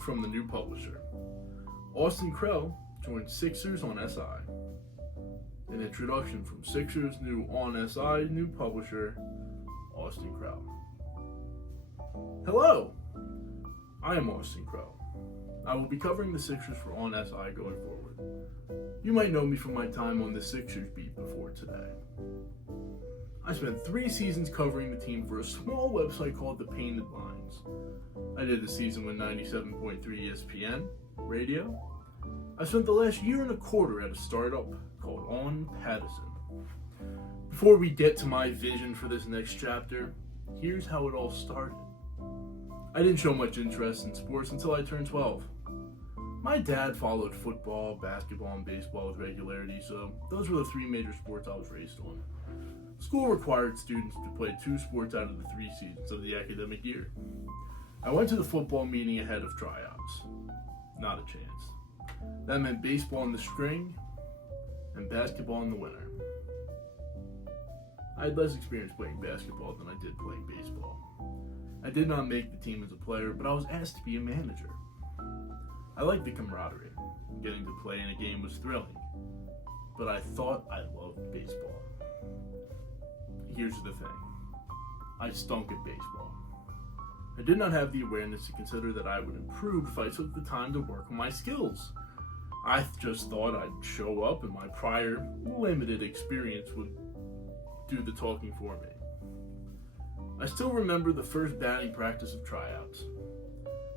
from the new publisher. Austin Krell joined Sixers on SI. An introduction from Sixers new on SI new publisher, Austin Krell. Hello, I am Austin Krell. I will be covering the Sixers for On SI going forward. You might know me from my time on the Sixers beat before today. I spent 3 seasons covering the team for a small website called The Painted Lines. I did a season with 97.3 ESPN radio. I spent the last year and a quarter at a startup called On Pattison. Before we get to my vision for this next chapter, here's how it all started. I didn't show much interest in sports until I turned 12. My dad followed football, basketball, and baseball with regularity, so those were the 3 major sports I was raised on. School required students to play 2 sports out of the 3 seasons of the academic year. I went to the football meeting ahead of tryouts. Not a chance. That meant baseball in the spring and basketball in the winter. I had less experience playing basketball than I did playing baseball. I did not make the team as a player, but I was asked to be a manager. I liked the camaraderie. Getting to play in a game was thrilling, but I thought I loved baseball. Here's the thing. I stunk at baseball. I did not have the awareness to consider that I would improve if I took the time to work on my skills. I just thought I'd show up and my prior limited experience would do the talking for me. I still remember the first batting practice of tryouts.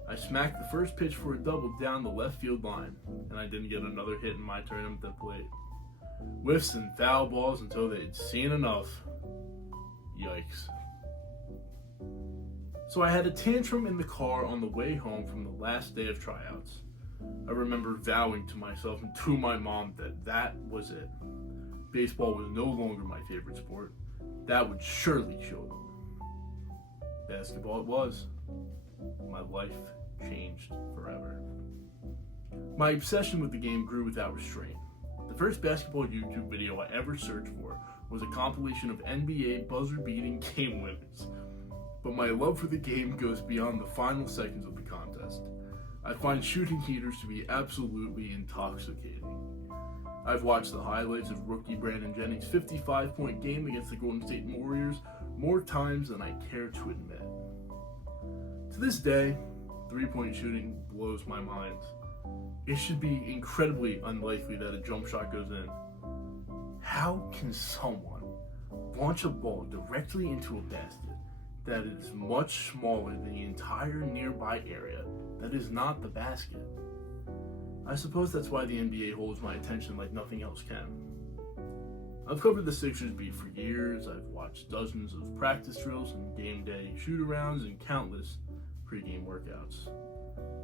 I smacked the first pitch for a double down the left field line, and I didn't get another hit in my turn at the plate. Whiffs and foul balls until they'd seen enough. Yikes. So I had a tantrum in the car on the way home from the last day of tryouts. I remember vowing to myself and to my mom that was it. Baseball was no longer my favorite sport. That would surely show them. Basketball it was. My life changed forever. My obsession with the game grew without restraint. The first basketball YouTube video I ever searched for was a compilation of NBA buzzer-beating game winners. But my love for the game goes beyond the final seconds of the contest. I find shooting heaters to be absolutely intoxicating. I've watched the highlights of rookie Brandon Jennings' 55-point game against the Golden State Warriors more times than I care to admit. To this day, 3-point shooting blows my mind. It should be incredibly unlikely that a jump shot goes in. How can someone launch a ball directly into a basket that is much smaller than the entire nearby area that is not the basket? I suppose that's why the NBA holds my attention like nothing else can. I've covered the Sixers beat for years. I've watched dozens of practice drills and game day shoot-arounds and countless pregame workouts.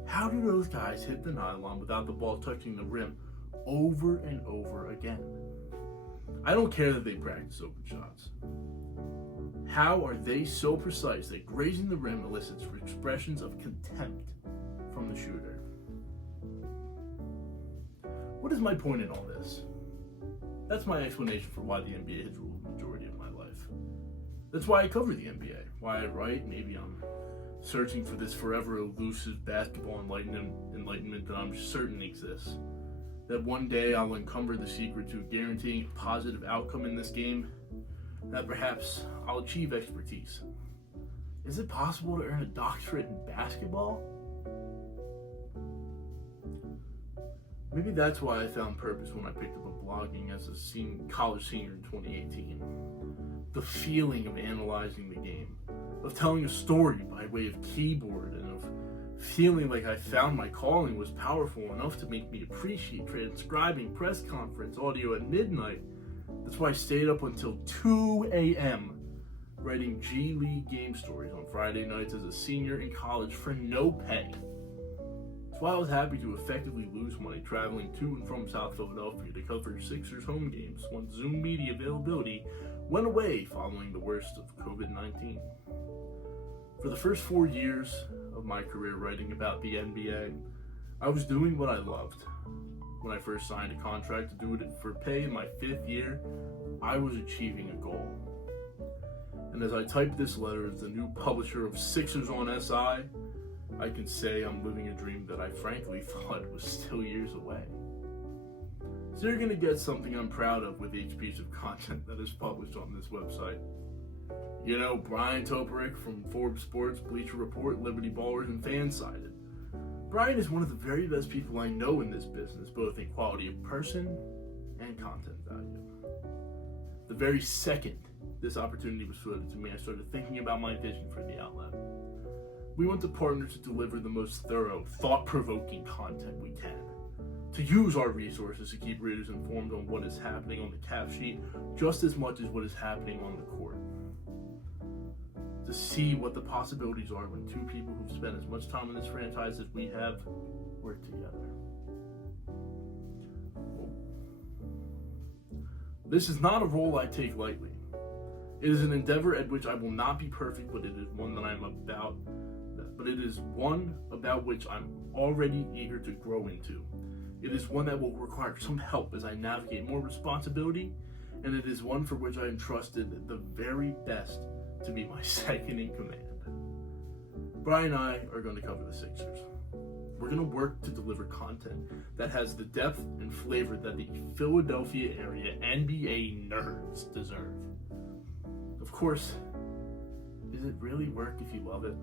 How do those guys hit the nylon without the ball touching the rim over and over again? I don't care that they practice open shots. How are they so precise that grazing the rim elicits expressions of contempt from the shooter? What is my point in all this? That's my explanation for why the NBA has ruled the majority of my life. That's why I cover the NBA, why I write. Maybe I'm searching for this forever elusive basketball enlightenment that I'm certain exists. That one day I'll uncover the secret to guaranteeing a positive outcome in this game. That perhaps I'll achieve expertise. Is it possible to earn a doctorate in basketball? Maybe that's why I found purpose when I picked up blogging as a college senior in 2018. The feeling of analyzing the game, of telling a story by way of keyboard, and of feeling like I found my calling was powerful enough to make me appreciate transcribing press conference audio at midnight. That's why I stayed up until 2 a.m. writing G League game stories on Friday nights as a senior in college for no pay. That's why I was happy to effectively lose money traveling to and from South Philadelphia to cover Sixers home games when Zoom media availability went away following the worst of COVID-19. For the first 4 years of my career writing about the NBA, I was doing what I loved. When I first signed a contract to do it for pay in my 5th year, I was achieving a goal. And as I typed this letter as the new publisher of Sixers on SI, I can say I'm living a dream that I frankly thought was still years away. So you're going to get something I'm proud of with each piece of content that is published on this website. You know, Brian Toperick from Forbes Sports, Bleacher Report, Liberty Ballers, and Fansided. Brian is one of the very best people I know in this business, both in quality of person and content value. The very second this opportunity was floated to me, I started thinking about my vision for the outlet. We want to partner to deliver the most thorough, thought-provoking content we can. To use our resources to keep readers informed on what is happening on the cap sheet just as much as what is happening on the court. To see what the possibilities are when two people who've spent as much time in this franchise as we have work together. This is not a role I take lightly. It is an endeavor at which I will not be perfect, but it is one about which I'm already eager to grow into. It is one that will require some help as I navigate more responsibility, and it is one for which I am trusted the very best to be my second in command. Brian and I are going to cover the Sixers. We're going to work to deliver content that has the depth and flavor that the Philadelphia area NBA nerds deserve. Of course, is it really work if you love it?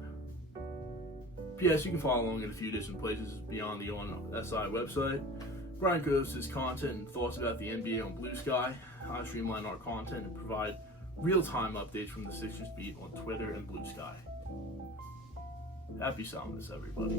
P.S. You can follow along in a few different places beyond the ONSI website. Brian posts his content and thoughts about the NBA on Blue Sky. I streamline our content and provide real-time updates from the Sixers beat on Twitter and Blue Sky. Happy Salmas, everybody.